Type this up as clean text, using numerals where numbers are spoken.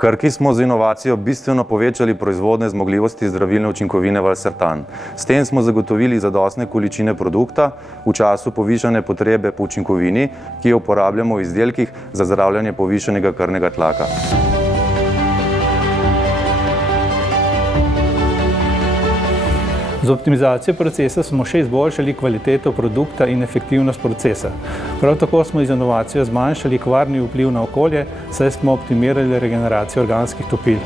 Krki smo z inovacijo bistveno povečali proizvodne zmogljivosti zdravilne učinkovine valsartan. S tem smo zagotovili zadostne količine produkta v času povišane potrebe po učinkovini, ki jo uporabljamo v izdelkih za zdravljenje povišanega krvnega tlaka. Z optimizacijo procesa smo še izboljšali kvaliteto produkta in efektivnost procesa. Prav tako smo z inovacijo zmanjšali kvarni vpliv na okolje, saj smo optimirali regeneracijo organskih topil.